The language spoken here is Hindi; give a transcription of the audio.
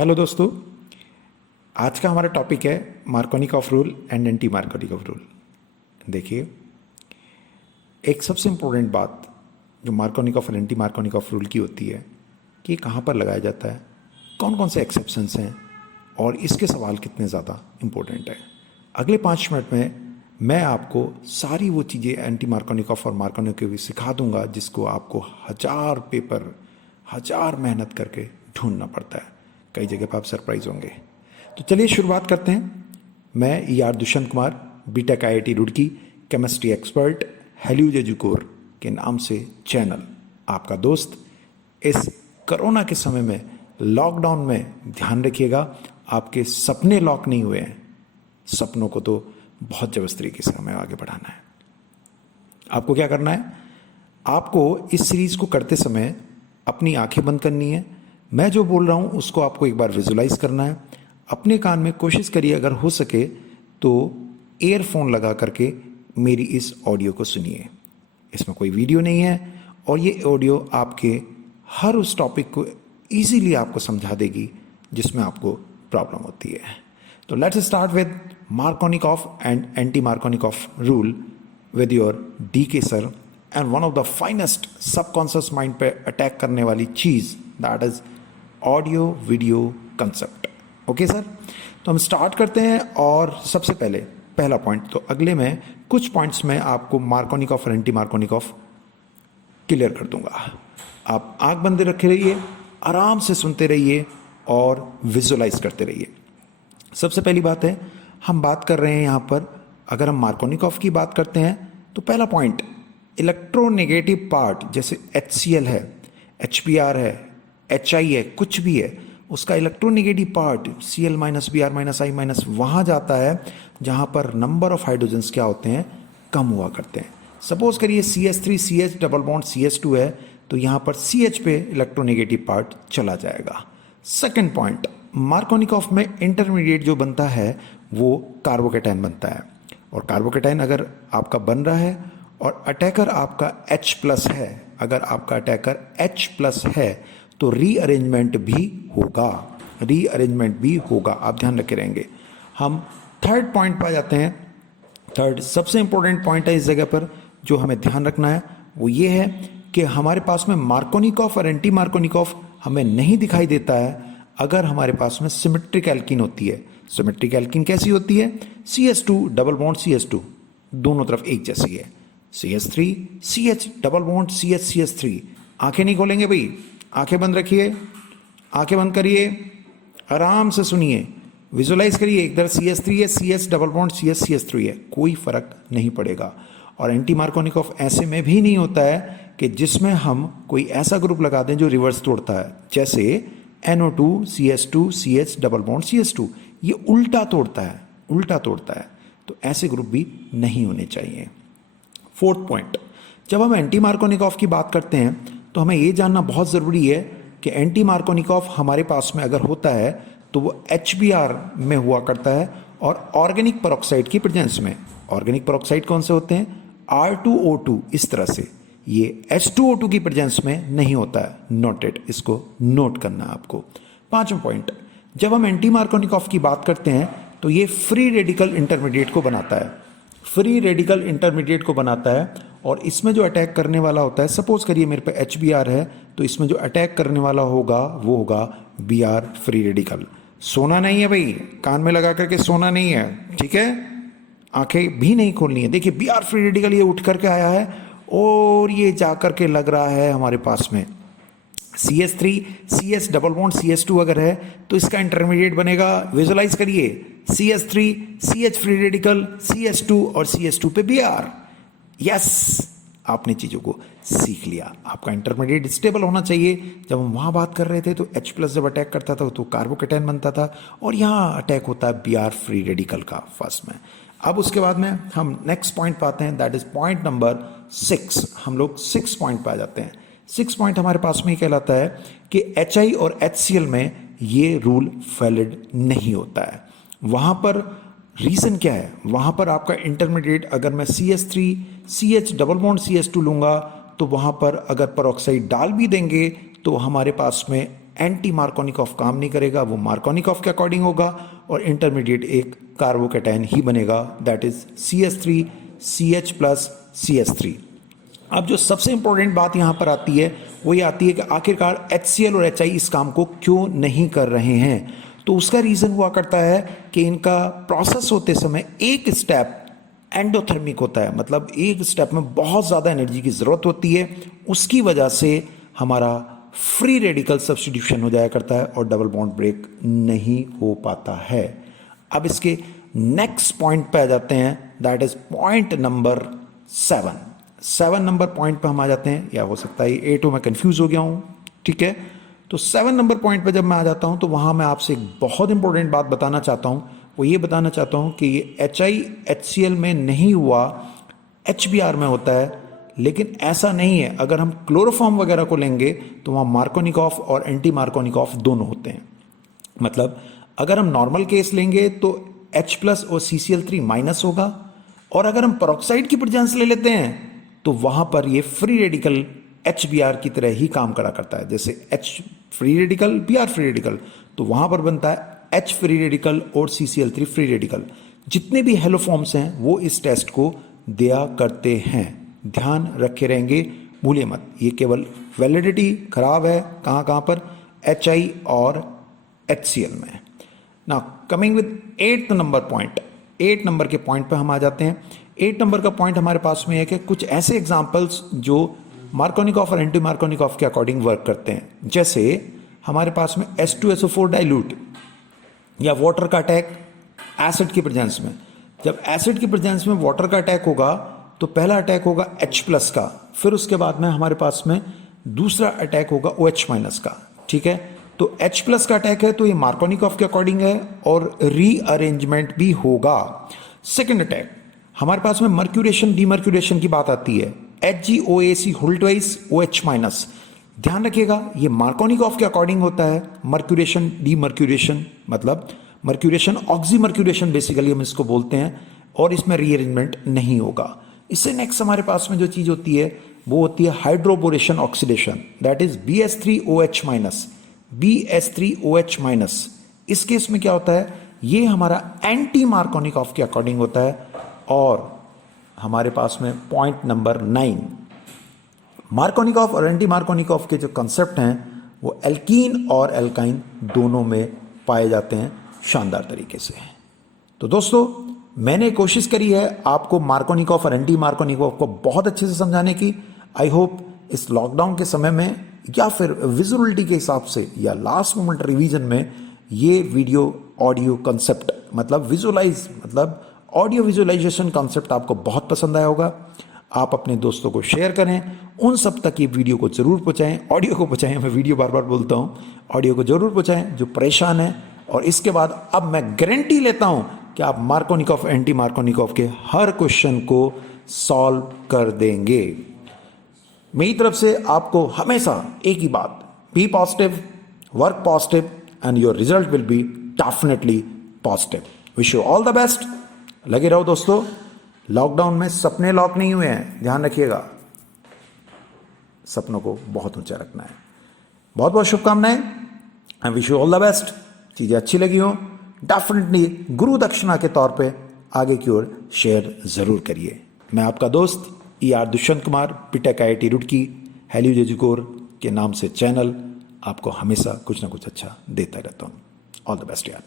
हेलो दोस्तों। आज का हमारा टॉपिक है Markovnikov rule and anti Markovnikov rule. देखिए, एक सबसे इम्पोर्टेंट बात जो मार्कोनिकॉफ और एंटी मार्कोनिकॉफ रूल की होती है कि कहाँ पर लगाया जाता है, कौन कौन से एक्सेप्शंस हैं और इसके सवाल कितने ज़्यादा इम्पोर्टेंट है। अगले 5 मिनट में मैं आपको सारी वो चीज़ें एंटी मार्कोनिकॉफ और मार्कोनिकॉफ सिखा दूंगा जिसको आपको 1000 पेपर 1000 मेहनत करके ढूंढना पड़ता है। कई जगह पर आप सरप्राइज होंगे। तो चलिए शुरुआत करते हैं। मैं ER Dushyant Kumar, BTech IIT Roorkee, chemistry expert, Helios Educore के नाम से चैनल, आपका दोस्त। इस कोरोना के समय में, लॉकडाउन में ध्यान रखिएगा आपके सपने लॉक नहीं हुए हैं। सपनों को तो बहुत जबरदस्त तरीके से हमें आगे बढ़ाना है। आपको क्या करना है? आपको इस सीरीज को करते समय अपनी आंखें बंद करनी है। मैं जो बोल रहा हूँ उसको आपको एक बार विजुलाइज करना है। अपने कान में कोशिश करिए अगर हो सके तो ईयरफोन लगा करके मेरी इस ऑडियो को सुनिए। इसमें कोई वीडियो नहीं है और ये ऑडियो आपके हर उस टॉपिक को इजीली आपको समझा देगी जिसमें आपको प्रॉब्लम होती है। तो let's start with Markovnikov and anti Markovnikov rule with your DK sir and one of the finest subconscious mind पे अटैक करने वाली चीज़, that is audio video concept. Okay sir, तो हम स्टार्ट करते हैं। और सबसे पहले पहला पॉइंट, तो अगले में कुछ पॉइंट्स में आपको मार्कोनिकॉफ और एंटी मार्कोनिकॉफ क्लियर कर दूंगा। आप आंख बंद रखे रहिए, आराम से सुनते रहिए और विजुलाइज करते रहिए। सबसे पहली बात है, हम बात कर रहे हैं यहाँ पर, अगर हम मार्कोनिकॉफ की बात करते हैं तो पहला पॉइंट, इलेक्ट्रोनेगेटिव पार्ट जैसे HCl है, HBr है, HI है, कुछ भी है, उसका electronegative part Cl Br I वहाँ जाता है जहाँ पर नंबर ऑफ हाइड्रोजन्स क्या होते हैं, कम हुआ करते हैं। सपोज करिए CH3 CH double bond CH2 है तो यहाँ पर CH पे इलेक्ट्रोनेगेटिव पार्ट चला जाएगा। सेकेंड पॉइंट, मार्कोनिकॉफ में इंटरमीडिएट जो बनता है वो कार्बोकेटाइन बनता है। और कार्बोकेटाइन अगर आपका बन रहा है और अटैकर आपका H+ है, अगर आपका अटैकर H+ है तो रीअरेंजमेंट भी होगा, आप ध्यान रखे रहेंगे। हम थर्ड पॉइंट पर जाते हैं। थर्ड सबसे इंपॉर्टेंट पॉइंट है इस जगह पर जो हमें ध्यान रखना है, वो ये है कि हमारे पास में मार्कोनिकॉफ और एंटी मार्कोनिकॉफ हमें नहीं दिखाई देता है अगर हमारे पास में सिमेट्रिक एल्कीन होती है। सिमेट्रिक एल्कीन कैसी होती है? CH2 डबल बॉन्ड CH2 दोनों तरफ एक जैसी है, CH3 CH double bond CH3। आंखें नहीं खोलेंगे भाई, आंखें बंद रखिए, आंखें बंद करिए, आराम से सुनिए, विजुलाइज करिए। इधर CH3 है, CH डबल बॉन्ड CH3 है, कोई फर्क नहीं पड़ेगा। और एंटी मार्कोनिकॉफ ऐसे में भी नहीं होता है कि जिसमें हम कोई ऐसा ग्रुप लगा दें जो रिवर्स तोड़ता है, जैसे NO2 CH2 CH double bond CH2, ये उल्टा तोड़ता है। तो ऐसे ग्रुप भी नहीं होने चाहिए। फोर्थ पॉइंट, जब हम एंटी मार्कोनिकॉफ की बात करते हैं तो हमें ये जानना बहुत ज़रूरी है कि एंटी मार्कोनिकॉफ हमारे पास में अगर होता है तो वो HBr में हुआ करता है और ऑर्गेनिक पेरोक्साइड की प्रेजेंस में। ऑर्गेनिक पेरोक्साइड कौन से होते हैं? R2O2, इस तरह से। ये H2O2 की प्रेजेंस में नहीं होता है। नोटेड, इसको नोट करना है आपको। पांचवा पॉइंट, जब हम एंटी मार्कोनिकॉफ की बात करते हैं तो ये फ्री रेडिकल इंटरमीडिएट को बनाता है। और इसमें जो अटैक करने वाला होता है, सपोज करिए मेरे पे HBr है तो इसमें जो अटैक करने वाला होगा वो होगा Br फ्री रेडिकल। सोना नहीं है भाई, कान में लगा करके सोना नहीं है, ठीक है? आंखें भी नहीं खोलनी है। देखिए Br फ्री रेडिकल ये उठ करके आया है और ये जा करके लग रहा है हमारे पास में CH3 CH double bond CH2 अगर है तो इसका इंटरमीडिएट बनेगा। विजुलाइज करिए, CH3 CH free radical CH2 और CH2 पे Br। यस, आपने चीज़ों को सीख लिया। आपका इंटरमीडिएट स्टेबल होना चाहिए। जब हम वहाँ बात कर रहे थे तो H+ जब अटैक करता था तो कार्बोकेटाइन बनता था और यहाँ अटैक होता है Br फ्री रेडिकल का फर्स्ट में। अब उसके बाद में हम नेक्स्ट पॉइंट पे आते हैं, दैट इज पॉइंट नंबर 6। हम लोग 6 पॉइंट पे आ जाते हैं। 6 पॉइंट हमारे पास में ये कहलाता है कि HI और HCl में ये रूल वैलिड नहीं होता है। वहाँ पर रीज़न क्या है? वहाँ पर आपका इंटरमीडिएट अगर मैं CH3 CH double bond CH2 लूँगा तो वहाँ पर अगर पेरोक्साइड डाल भी देंगे तो हमारे पास में एंटी मार्कोनिकॉफ काम नहीं करेगा, वो मार्कोनिकॉफ के अकॉर्डिंग होगा और इंटरमीडिएट एक कार्बोकैटायन ही बनेगा, that is CH3 CH plus CH3। अब जो सबसे इंपॉर्टेंट बात यहाँ पर आती है वो ये आती है कि आखिरकार HCl और HI इस काम को क्यों नहीं कर रहे हैं। तो उसका रीज़न हुआ करता है कि इनका प्रोसेस होते समय एक स्टेप एंडोथर्मिक होता है, मतलब एक स्टेप में बहुत ज़्यादा एनर्जी की ज़रूरत होती है, उसकी वजह से हमारा फ्री रेडिकल सब्स्टिट्यूशन हो जाया करता है और डबल बॉन्ड ब्रेक नहीं हो पाता है। अब इसके नेक्स्ट पॉइंट पे आ जाते हैं, that is point number 7 number point पे हम आ जाते हैं, या हो सकता है 8 मैं कंफ्यूज हो गया हूँ, ठीक है। तो 7 नंबर पॉइंट पे जब मैं आ जाता हूँ तो वहाँ मैं आपसे एक बहुत इंपॉर्टेंट बात बताना चाहता हूँ, वो ये बताना चाहता हूँ कि ये HI HCl में नहीं हुआ, HBr में होता है। लेकिन ऐसा नहीं है, अगर हम क्लोरोफॉर्म वगैरह को लेंगे तो वहाँ मार्कोनिकॉफ और एंटी मार्कोनिकॉफ दोनों होते हैं। मतलब अगर हम नॉर्मल केस लेंगे तो H प्लस और CCl3 माइनस होगा, और अगर हम पेरोक्साइड की प्रेजेंस ले लेते हैं तो वहाँ पर ये फ्री रेडिकल HBr की तरह ही काम करा करता है, जैसे H free radical Br free radical, तो वहाँ पर बनता है H फ्री रेडिकल और CCl3 फ्री रेडिकल। जितने भी हेलो फॉर्म्स हैं वो इस टेस्ट को दिया करते हैं, ध्यान रखे रहेंगे, भूलिए मत। ये केवल वैलिडिटी खराब है कहाँ कहाँ पर, HI और HCl में। Now coming with 8th number point, 8 number के पॉइंट पे हम आ जाते हैं। 8 नंबर का पॉइंट हमारे पास में है कि कुछ ऐसे एग्जांपल्स जो मार्कोनिकॉफ और एंटी मार्कोनिकॉफ के अकॉर्डिंग वर्क करते हैं। जैसे हमारे पास में H2SO4 डाइल्यूट या वाटर का अटैक एसिड की प्रेजेंस में। जब एसिड की प्रेजेंस में वाटर का अटैक होगा तो पहला अटैक होगा H प्लस का, फिर उसके बाद में हमारे पास में दूसरा अटैक होगा OH माइनस का, ठीक है। तो H प्लस का अटैक है तो ये मार्कोनिकॉफ के अकॉर्डिंग है और रीअरेंजमेंट भी होगा। सेकेंड अटैक हमारे पास में मर्क्यूरेशन डीमर्क्यूरेशन की बात आती है, HgOAC whole twice OH minus. ध्यान रखिएगा ये मार्कोनिकॉफ के अकॉर्डिंग होता है, मर्क्यूरेशन डीमर्क्यूरेशन, मतलब मर्क्यूरेशन ऑक्सी मर्क्यूरेशन बेसिकली हम इसको बोलते हैं, और इसमें रीअरेंजमेंट नहीं होगा। इससे नेक्स्ट हमारे पास में जो चीज होती है वो होती है hydroboration oxidation, that is BH3OH minus, BH3OH minus. इस केस में क्या होता है, ये हमारा एंटी मार्कोनिकॉफ के अकॉर्डिंग होता है। और हमारे पास में पॉइंट नंबर 9, मार्कोनिकॉफ और एंटी मार्कोनिकॉफ के जो कंसेप्ट हैं वो एल्कीन और एल्काइन दोनों में पाए जाते हैं शानदार तरीके से। तो दोस्तों मैंने कोशिश करी है आपको मार्कोनिकॉफ और एंटी मार्कोनिकॉफ को बहुत अच्छे से समझाने की। आई होप इस लॉकडाउन के समय में या फिर विजुअलिटी के हिसाब से या लास्ट मोमेंट रिवीजन में ये वीडियो ऑडियो कंसेप्ट, मतलब विजुअलाइज, मतलब ऑडियो विजुअलाइजेशन कॉन्सेप्ट आपको बहुत पसंद आया होगा। आप अपने दोस्तों को शेयर करें, उन सब तक ये वीडियो को जरूर पहुंचाएं, ऑडियो को पहुंचाएं, मैं वीडियो बार बार बोलता हूं, ऑडियो को जरूर पहुंचाएं जो परेशान है। और इसके बाद अब मैं गारंटी लेता हूं कि आप मार्कोनिकॉफ एंटी मार्कोनिकॉफ के हर क्वेश्चन को सॉल्व कर देंगे। मेरी तरफ से आपको हमेशा एक ही बात, be positive, work positive and your result will be definitely positive. Wish you all the best. लगे रहो दोस्तों, लॉकडाउन में सपने लॉक नहीं हुए हैं, ध्यान रखिएगा, सपनों को बहुत ऊंचा रखना है। बहुत बहुत शुभकामनाएं, I wish you all the best. चीजें अच्छी लगी हो डेफिनेटली गुरु दक्षिणा के तौर पे आगे की ओर शेयर जरूर करिए। मैं आपका दोस्त ER Dushyant Kumar, BTech IIT Roorkee, Helios Educore के नाम से चैनल आपको हमेशा कुछ ना कुछ अच्छा देता रहता हूँ। ऑल द बेस्ट यार।